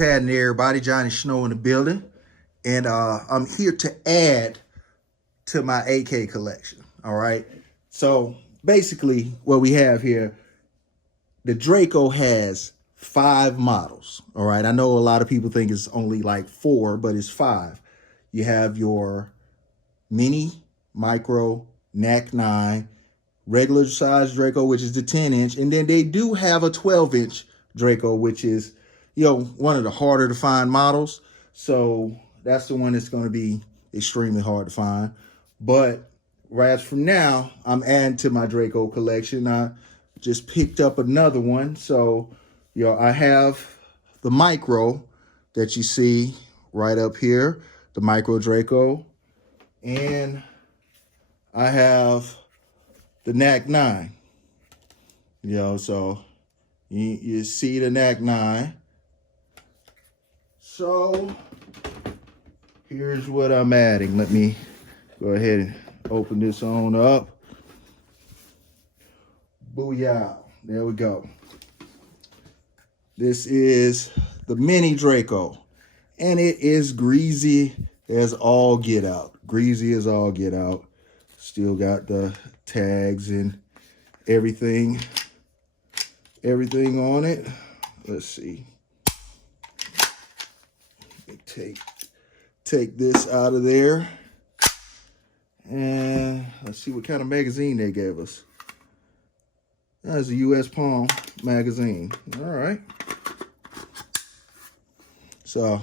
happening, everybody? Johnny Snow in the building. And I'm here to add to my AK collection, all right? So basically what we have here, the Draco has 5 models, all right? I know a lot of people think it's only like 4, but it's 5. You have your Mini, Micro, Nak9, regular size Draco, which is the 10-inch, and then they do have a 12-inch Draco, which is, you know, one of the harder to find models. So that's the one that's going to be extremely hard to find. But right from now, I'm adding to my Draco collection. I just picked up another one. So, you know, I have the Micro that you see right up here, the Micro Draco, and I have the Nak9. You know, so you see the Nak9. So here's what I'm adding. Let me go ahead and open this on up. Booyah. There we go. This is the Mini Draco. And it is greasy as all get out. Greasy as all get out. Still got the tags and everything on it. Let's see. Take this out of there, and let's see what kind of magazine they gave us. That's a U.S. Palm magazine. All right. So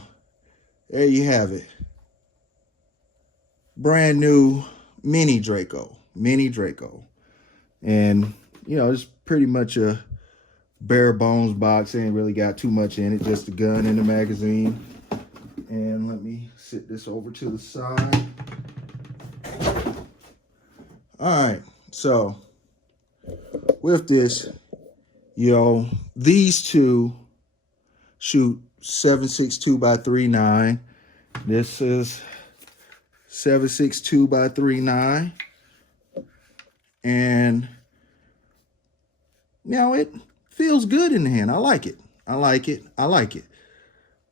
there you have it. Brand new Mini Draco. And, you know, it's pretty much a bare bones box. Ain't really got too much in it, just a gun and a magazine. And let me sit this over to the side. All right, so with this, you know, these two shoot 7.62 by 3.9. This is 7.62 by 3.9. And now it feels good in the hand. I like it.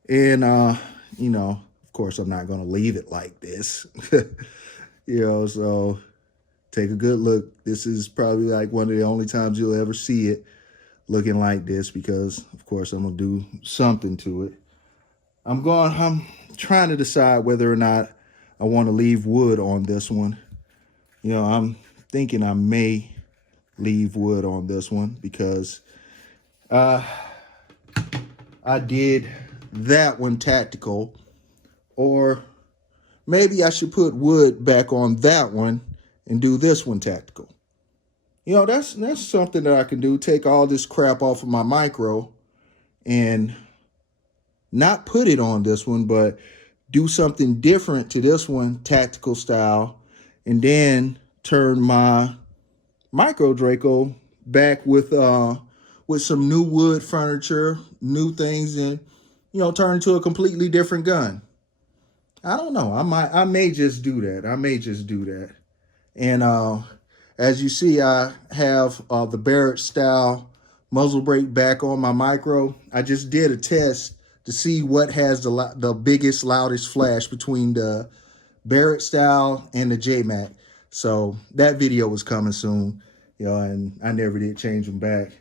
And, you know, of course, I'm not going to leave it like this, you know, so take a good look. This is probably like one of the only times you'll ever see it looking like this because, of course, I'm going to do something to it. I'm trying to decide whether or not I want to leave wood on this one. You know, I'm thinking I may leave wood on this one because I did that one tactical, or maybe I should put wood back on that one and do this one tactical. You know, that's something that I can do. Take all this crap off of my Micro and not put it on this one, but do something different to this one, tactical style, and then turn my Micro Draco back with some new wood furniture, new things, and, you know, turn into a completely different gun. I don't know. I may just do that. And as you see, I have the Barrett style muzzle brake back on my Micro. I just did a test to see what has the biggest, loudest flash between the Barrett style and the J-Mac. So that video was coming soon, you know, and I never did change them back.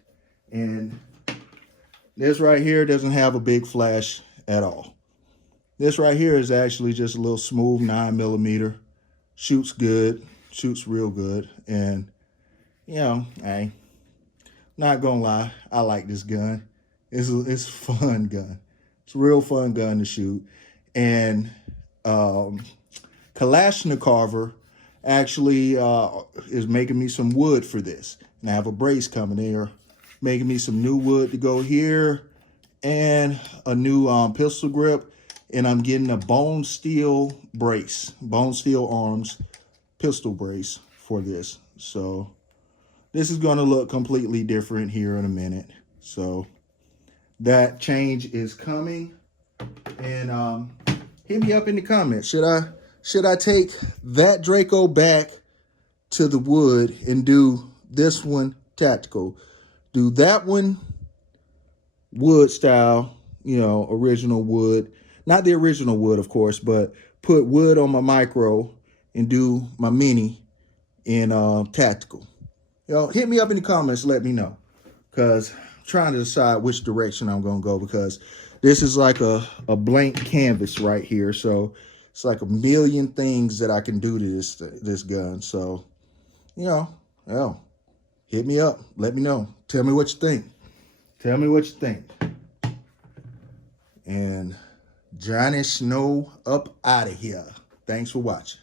And this right here doesn't have a big flash at all. This right here is actually just a little smooth 9mm. Shoots good, shoots real good. And, you know, hey, not gonna lie, I like this gun. It's a fun gun. It's a real fun gun to shoot. And Kalashnikov actually is making me some wood for this. And I have a brace coming. They are making me some new wood to go here and a new pistol grip. And I'm getting a bone steel brace, bone steel arms pistol brace for this. So this is going to look completely different here in a minute. So that change is coming. And hit me up in the comments. Should I take that Draco back to the wood and do this one tactical? Do that one wood style, you know, original wood. Not the original wood, of course, but put wood on my micro and do my mini in tactical. You know, hit me up in the comments, let me know. Because I'm trying to decide which direction I'm going to go, because this is like a blank canvas right here. So it's like a million things that I can do to this gun. So, you know, hell, hit me up. Let me know. Tell me what you think. Tell me what you think. And Johnny Snow up out of here. Thanks for watching.